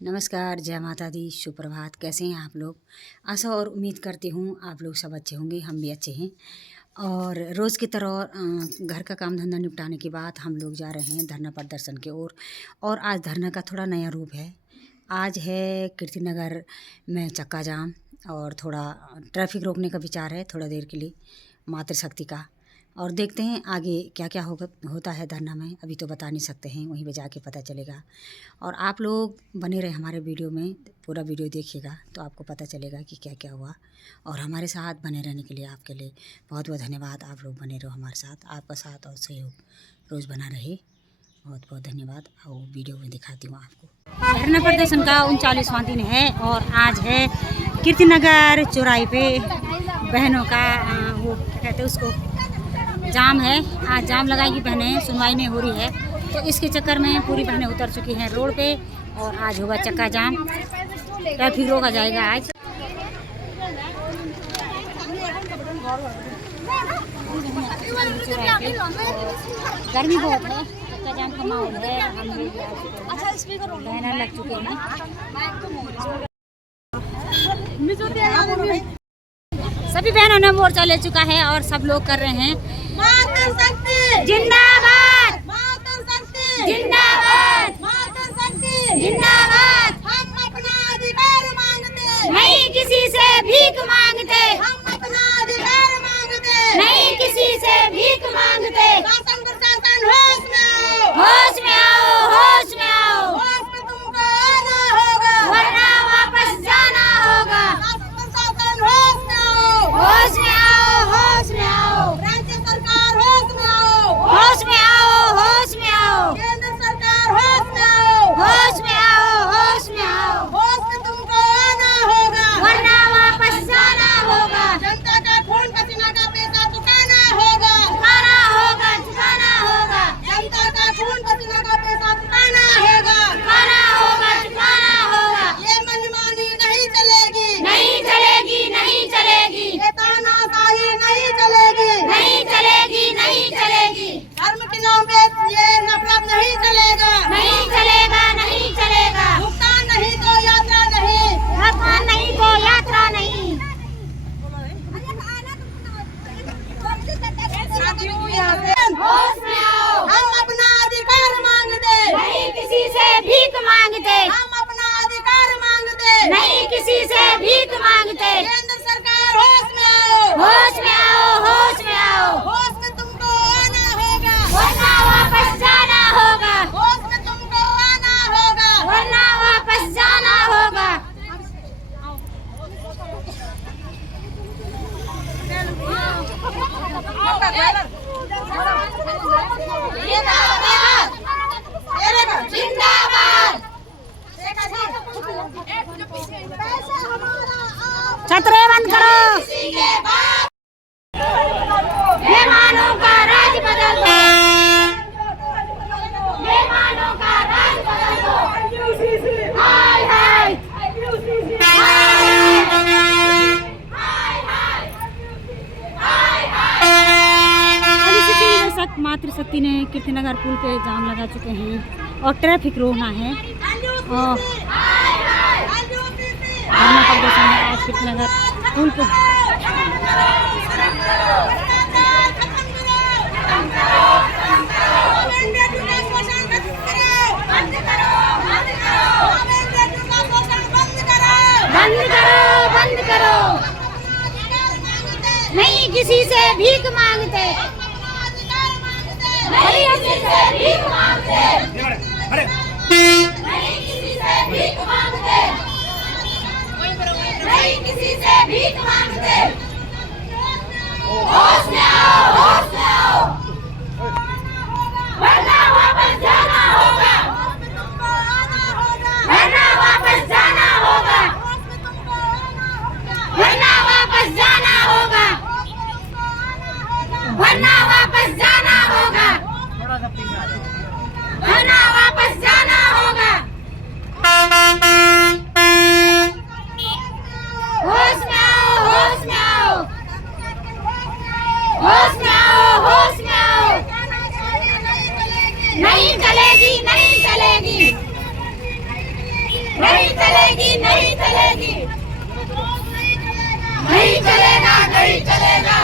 नमस्कार, जय माता दी, सुप्रभात। कैसे हैं आप लोग? आशा और उम्मीद करती हूँ आप लोग सब अच्छे होंगे, हम भी अच्छे हैं। और रोज़ की तरह घर का काम धंधा निपटाने के बाद हम लोग जा रहे हैं धरना प्रदर्शन की ओर। और आज धरना का थोड़ा नया रूप है। आज है कीर्तिनगर में चक्का जाम और थोड़ा ट्रैफिक रोकने का विचार है थोड़ा देर के लिए, मातृशक्ति का। और देखते हैं आगे क्या क्या होता है धरना में, अभी तो बता नहीं सकते हैं, वहीं पे जाके पता चलेगा। और आप लोग बने रहे हमारे वीडियो में, पूरा वीडियो देखिएगा तो आपको पता चलेगा कि क्या क्या हुआ। और हमारे साथ बने रहने के लिए आपके लिए बहुत बहुत धन्यवाद। आप लोग बने रहो हमारे साथ, आपका साथ और सहयोग रोज़ बना रहे। बहुत बहुत धन्यवाद। और वीडियो में दिखाती हूँ आपको। धरना प्रदर्शन का 39वां दिन है और आज है कीर्तिनगर चौराहे पे बहनों का वो क्या कहते हैं उसको, जाम है। आज जाम लगाएंगी बहनें, सुनवाई नहीं हो रही है तो इसके चक्कर में पूरी बहनें उतर चुकी हैं रोड पे। और आज होगा चक्का जाम, ट्रैफिक रोका जाएगा आज। गर्मी बहुत है, चक्का जाम का माहौल है। हम बहनें लग चुके हैं। सभी बहनों ने मोर्चा ले चुका है और सब लोग कर रहे हैं जिंदाबाद, जिंदाबाद, जिंदाबाद। हम अपना अधिकार मांगते, नहीं किसी से भीख मांगते, हम अपना अधिकार मांगते, नहीं किसी से भीख मांगते। शासन प्रशासन होश में आओ, होश में आओ, होश में आओ, होश में तुमको आना होगा, वरना वापस जाना होगा। शासन प्रशासन होश में आओ, होश में आओ, होश में आओ, राज्य सरकार होश में आओ, होश में आओ, होश में आओ, केंद्र सरकार होश में आओ, होश में आओ, होश में आओ, होश में तुमको आना होगा, वरना वापस जाना होगा। जनता का खून पसीना का पैसा चुकाना होगा, चुकाना होगा, चुकाना होगा, जनता का खून पसीना का पैसा चुकाना होगा, चुकाना होगा, चुकाना होगा। ये मनमानी नहीं चलेगी, नहीं चलेगी, नहीं चलेगी, ये तानाशाही नहीं चलेगी, नहीं चलेगी, नहीं चलेगी, धर्म के नाम पे ये नफरत नहीं चलेगा, नहीं चलेगा, नहीं चलेगा। भुगतान नहीं तो यात्रा नहीं, भगवान नहीं तो यात्रा नहीं। होश में आओ, हम अपना अधिकार मांगते, नहीं किसी से भीख मांगते, हम अपना अधिकार मांगते, नहीं किसी से भीख मांगते। केंद्र सरकार होश में आओ, होश में आओ, होश में आओ, होश में तुमको आना होगा, वरना वापस जाना होगा, होश में तुमको आना होगा, वरना वापस जाना होगा। जिंदाबाद, छतरे बंद करो, मेहमानों का राज बदल दो, मेहमानों का राज बदल दो। हाय हाय, मातृशक्ति ने कीर्तिनगर पुल पे जाम लगा चुके हैं और ट्रैफिक रोकना है। और धरना प्रदर्शन है आज कीर्तिनगर पुल पे। बंद करो, बंद करो, नहीं किसी से भीख मांगते, नहीं किसी से भीख मांगते, नहीं किसी से भीख मांगते, नहीं किसी से भीख मांगते। होश में आओ, होश में आओ, वरना वापस जाना होगा, वरना वापस जाना होगा, वरना वापस जाना होगा, वरना वापस जाना होगा, वरना चलेगी, नहीं चलेगी, नहीं चलेगा, नहीं चलेगा।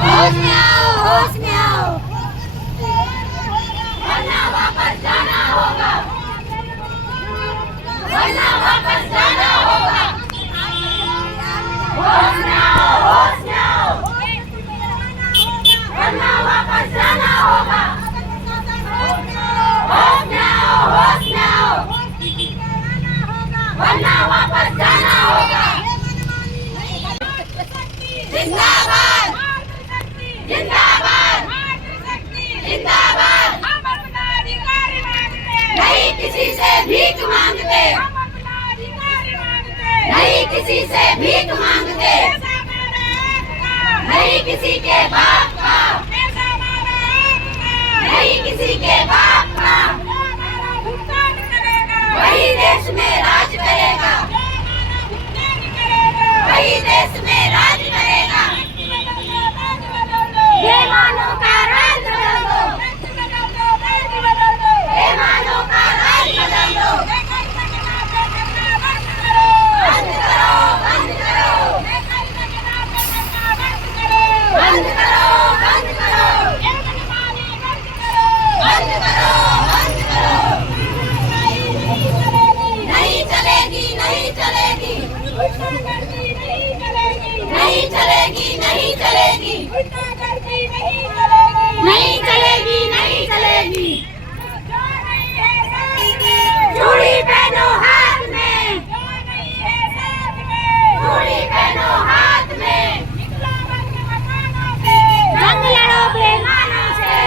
होश में आओ, होश में आओ, वरना वापस जाना होगा, वरना वापस जाना होगा। होश में आओ, होश में आओ, वरना वापस जाना होगा। होश में आओ, होश में आओ, वरना वापस जाना होगा। जिंदाबाद, जिंदाबाद, जिंदाबाद। हम अपना अधिकार मांगते, नहीं किसी से भीख मांगते, हम अपना अधिकार मांगते, नहीं किसी से भीख मांगते, नहीं किसी के बाप का, नहीं किसी के बाप का। वही देश में राज करेगा, वही देश में राज करेगा। बेईमानों का राज बदल दो, बेईमानों का राज बदल दो। बंद करो, बंद करो, बंद करो, बंद करो, बंद करो, बंद करो। नहीं चलेगी, नहीं चलेगी, नहीं चलेगी, नहीं चलेगी, नहीं चलेगी, नहीं चलेगी। चूड़ी पहनो हाथ में, चूड़ी पहनो हाथ में। जंग लड़ो बेईमानों से,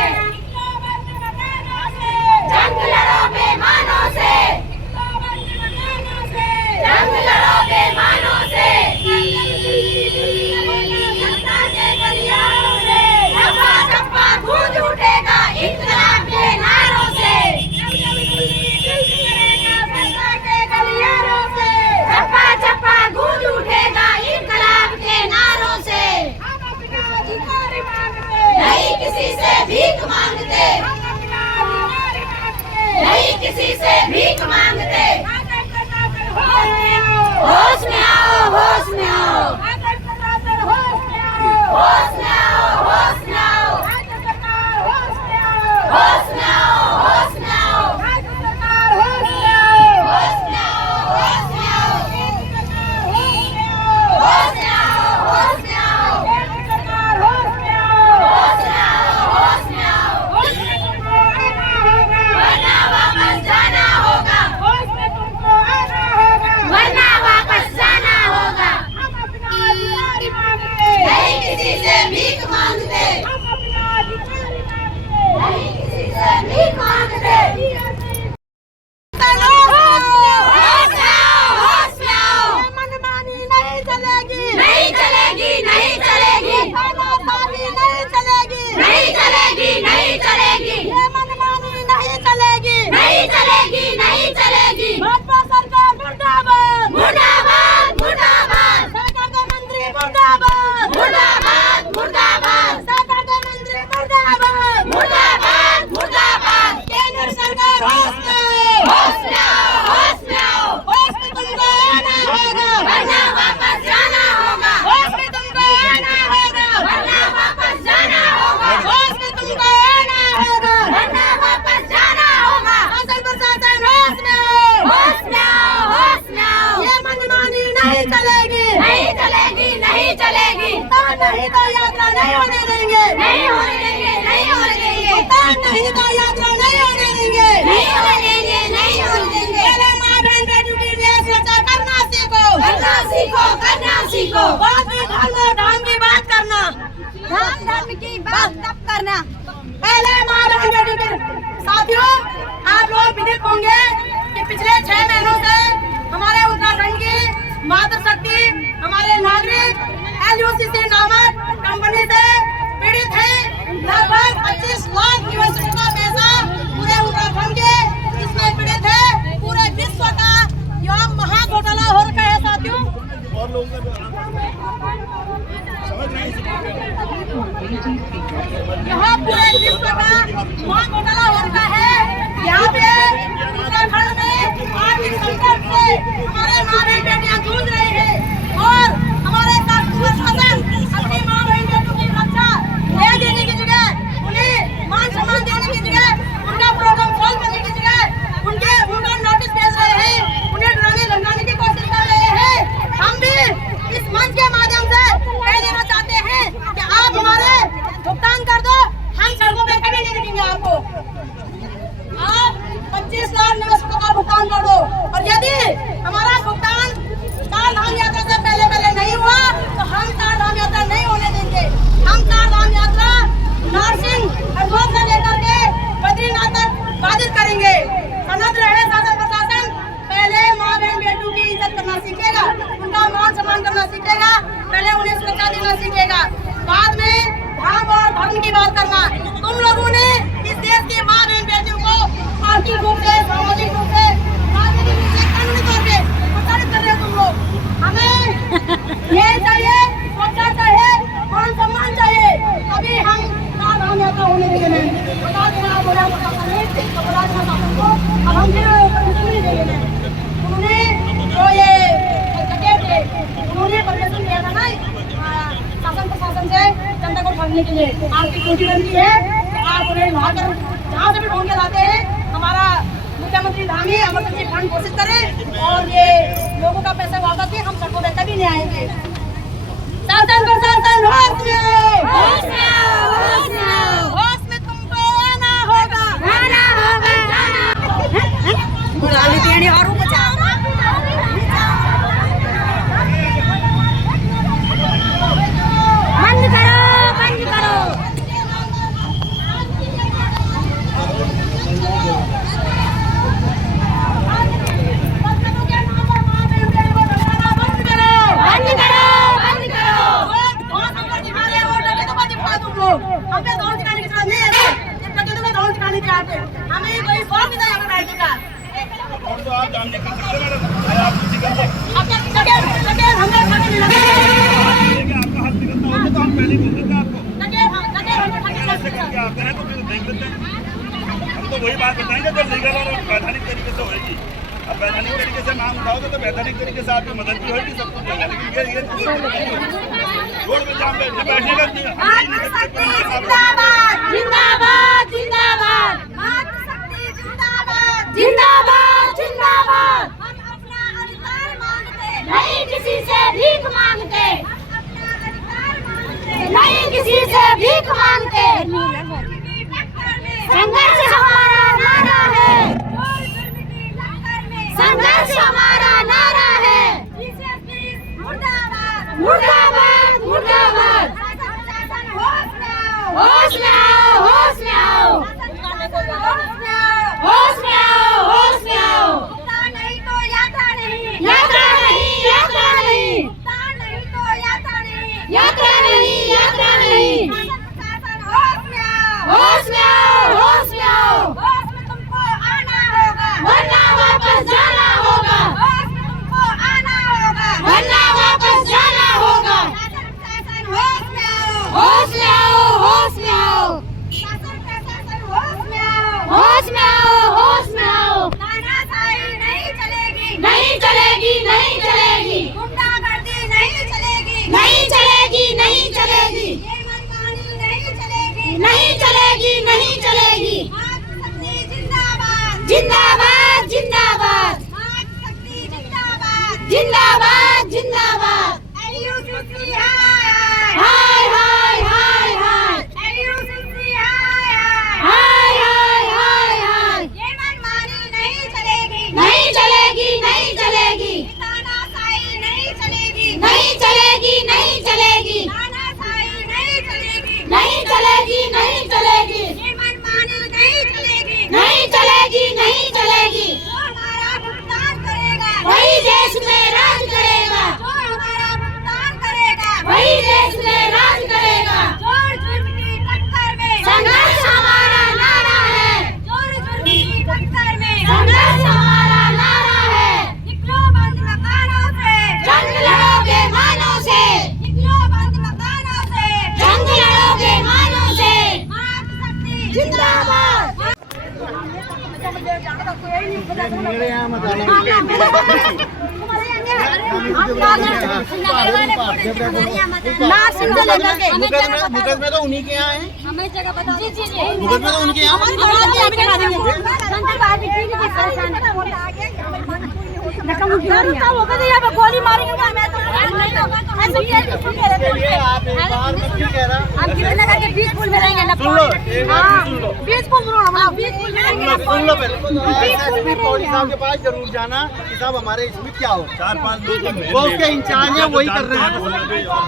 जंग लड़ो बेईमानों से, जंग लड़ो बेईमानों से। जनता के गलियारों से चप्पा चप्पा गूंज उठेगा इंकलाब के नारों से। जनता के गलियारों से चप्पा चप्पा गूंज उठेगा इंकलाब के नारों से। हम अपना अधिकार मांगते, नहीं किसी से भीख मांगते, हम अपना अधिकार मांगते, नहीं किसी से भीख मांगते। होश में आओ, होश में आओ, होश में आओ, होश में आओ, होश में आओ, होश में आओ, होश में आओ, होश में आओ, होश में आओ, होश में आओ, होश में आओ, होश में आओ, होश में आओ, होश में आओ, होश में आओ। वरना वापस जाना होगा, वरना वापस जाना होगा। हम अपना अधिकार मांगते, नहीं किसी से भीख मांगते, हम अपना अधिकार मांगते, नहीं किसी से भीख मांगते। मनमानी नहीं चलेगी, नहीं चलेगी, नहीं चलेगी, नहीं चलेगी, नहीं चलेगी, नहीं चलेगी। ये मनमानी नहीं चलेगी, नहीं चलेगी, नहीं चलेगी। भाजपा सरकार मुर्दाबाद, मुर्दाबाद, मुर्दाबाद। सरकार के मंत्री मुर्दाबाद, मुर्दाबाद, मुर्दाबाद। सरकार के मंत्री मुर्दाबाद, मुर्दाबाद, मुर्दाबाद। केंद्र सरकार होश में आओ, होश में आओ, होश में आओ, होश में तुमको आना होगा, वरना वापस जाना होगा। होश में तुमको आना होगा, वरना वापस जाना होगा। होश में तुमको आना होगा, वरना वापस जाना होगा। शासन प्रशासन होश में आओ, होश में आओ, होश में आओ। ये मनमानी नहीं चलेगी, नहीं चलेगी, नहीं चलेगी। नहीं तो यात्रा नहीं होने देंगे, नहीं होने देंगे, नहीं होने देंगे। नहीं तो यात्रा नहीं होने देंगे, नहीं होने देंगे, नहीं होने देंगे। पहले माँ बहन बेटी की रक्षा करना सीखो, करना सीखो, करना सीखो। बाद में धर्म की बात करना, धर्म की बात तब करना। पहले माँ बहन बेटी के साथियों, आप लोग विदित होंगे कि पिछले 6 महीनों से हमारे उत्तराखंड की मातृशक्ति, हमारे नागरिक LUCC नामक कंपनी से पीड़ित है। लगभग 25 लाख निवासियों का पैसा पूरे उत्तराखंड के इसमें पीड़ित है। पूरे विश्व का यह महा घोटाला हो रखा है साथियों। यहाँ पूरे विश्व का महा घोटाला हो रखा है। यहाँ पे उत्तराखंड में शिक्षा देना सीखेगा। बाद में धर्म और धर्म की बात करना। तुम लोगों ने इस देश की माँ बहन बेटियों को आर्थिक रूप से, सामाजिक रूप से, राजनीतिक रूप से, कानूनी तौर पे प्रताड़ित कर रहे हो तुम लोग। हमें ये चाहिए, सुरक्षा चाहिए, मान सम्मान चाहिए, अभी हम काम नेता होने देंगे नहीं। बता देना बोला तो बता देना शासन को, अब हम फिर नहीं देंगे। उन्होंने जो ये जगह थे, उन्होंने परमिशन दिया था ना शासन प्रशासन से जनता को ठगने के लिए। आपकी कोशिश बनती है आप उन्हें लाकर जहाँ से भी ढूंढ के लाते हैं, हमारा मुख्यमंत्री धामी इमरजेंसी फंड घोषित करें और ये लोगों का पैसा वापस दे, हम सड़कों पे कभी नहीं आएंगे। शासन प्रशासन होश में आओ, होश में आओ, होश में आओ, होश में तुमको आना होगा, आना होगा, बुरा लेते और बचाओ। बंद करो, बंद करो। हमें दौड़ दिखाने की जरूरत नहीं है। हमें कोई स्वार्थ नहीं है हमारे राज्य का। तो आप काम नहीं कर सकते मैडम, आप कुछ कर दो। लगे हमें खाने नहीं लगे। आपका हाथ निकलता होगा तो हम पहले बोल देते आपको। लगे हमें खाने लग सकते हैं। क्या आते हैं तो फिर देख लेते हैं। हम तो वही बात बताएंगे जो लीगल और वैधानिक तरीके से होगी। अब वैधानिक तरीके से मांग उठाओगे तो वैधानिक तरीके से आपकी मदद भी होगी, सब कुछ होगा। लेकिन ये रोड पे जाम बैठने का जिंदाबाद जिंदाबाद जिंदाबाद जिंदाबाद जिंदाबाद। हम अपना अधिकार मांगते नहीं, किसी से भीख मांगते, नहीं किसी से भीख मांगते। संघर्ष हमारा नारा है, संघर्ष हमारा नारा है। मुर्दाबाद मुर्दाबाद मुर्दाबाद। होश में आओ, होश में आओ, होश में आओ, होश में आओ। नहीं तो यात्रा नहीं, यात्रा नहीं, यात्रा नहीं, नहीं तो यात्रा नहीं, यात्रा नहीं, यात्रा नहीं। होश में आओ, होश में आओ, होश में आओ। होश में तुमको आना होगा, वरना वापस जाना होगा। होश में तुमको आना होगा, वरना वापस जाना होगा। होश में आओ, होश में आओ, होश में आओ। होश में आओ, होश में आओ। तानाशाही नहीं चलेगी, नहीं चलेगी, नहीं चलेगी। गुंडागर्दी नहीं चलेगी, नहीं चलेगी, नहीं चलेगी। ये मनमानी नहीं चलेगी, नहीं चलेगी, नहीं चलेगी। मातृशक्ति जिंदाबाद, जिंदाबाद, जिंदाबाद। मातृशक्ति जिंदाबाद, जिंदाबाद, जिंदाबाद। LUCC हाय हाय हाय हाय हाय। LUCC हाय हाय हाय हाय हाय। ये मनमानी नहीं चलेगी, नहीं चलेगी, नहीं चलेगी। तानाशाही नहीं चलेगी, नहीं चलेगी, नहीं चलेगी। तानाशाही नहीं चलेगी, नहीं चलेगी, नहीं चलेगी। ये मनमानी नहीं चलेगी, नहीं चलेगी, नहीं चलेगी। जो हमारा भुगतान करेगा, वही देश में राज करेगा। जो हमारा भुगतान करेगा, वही देश में राज करेगा। जोर जुर्म की टक्कर में संघर्ष हमारा नारा है, जोर जुर्म की टक्कर में संघर्ष हमारा नारा है। निकलो बंद मकानों से, जंग लड़ोगे मानों से, निकलो बंद मकानों से, जंग लड़ोगे मानों से। मातृशक्ति जिंदाबाद। मेरे यहाँ मत आना। मुकदमे तो उन्हीं के यहाँ है, हमें जगह बताओ। जी जी जी, मुकदमे तो उनके यहाँ गोली मारेंगे। बीच पुल में रहेंगे, बीच पुल साहब के पास जरूर जाना कि साहब हमारे इसमें क्या हो। 4-5 वो उसके इंचार्ज है, वही कर रहे हैं,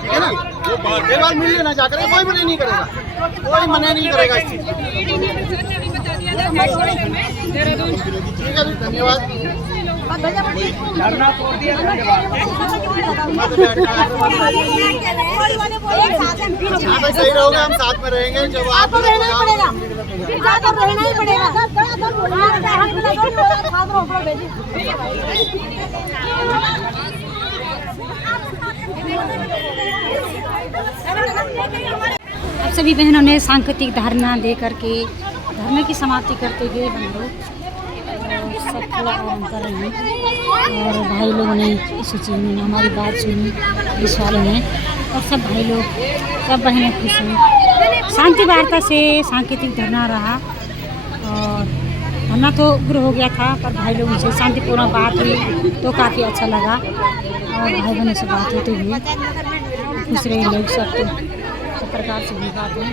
ठीक है ना। एक बार मिल लेना जाकर, कोई मना नहीं करेगा, कोई मना नहीं करेगा इस चीज। ठीक है, धन्यवाद। धरना छोड़ दिया सही रहोगे, हम साथ में रहेंगे। जब आपको रहना ही पड़ेगा, ज्यादा रहना ही पड़ेगा। अब सभी बहनों ने सांकेतिक धरना दे करके धरने की समाप्ति करते हुए हम लोग सब थोड़ा आराम कर रहे हैं। और भाई लोगों ने इस चीज़ में हमारी बात सुनी, पुलिस वालों ने, और सब भाई लोग सब बहनें खुश हुई। शांति वार्ता से सांकेतिक धरना रहा और धरना तो उग्र हो गया था, पर भाई लोगों से शांतिपूर्ण बात हुई तो काफ़ी अच्छा लगा। और भाई बहनों से बात होते हुए खुश रहे लोग, सब प्रकार से भी बात हुई।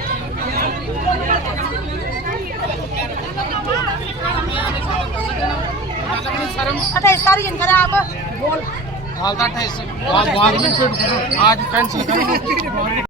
आप आज कैंसिल करो।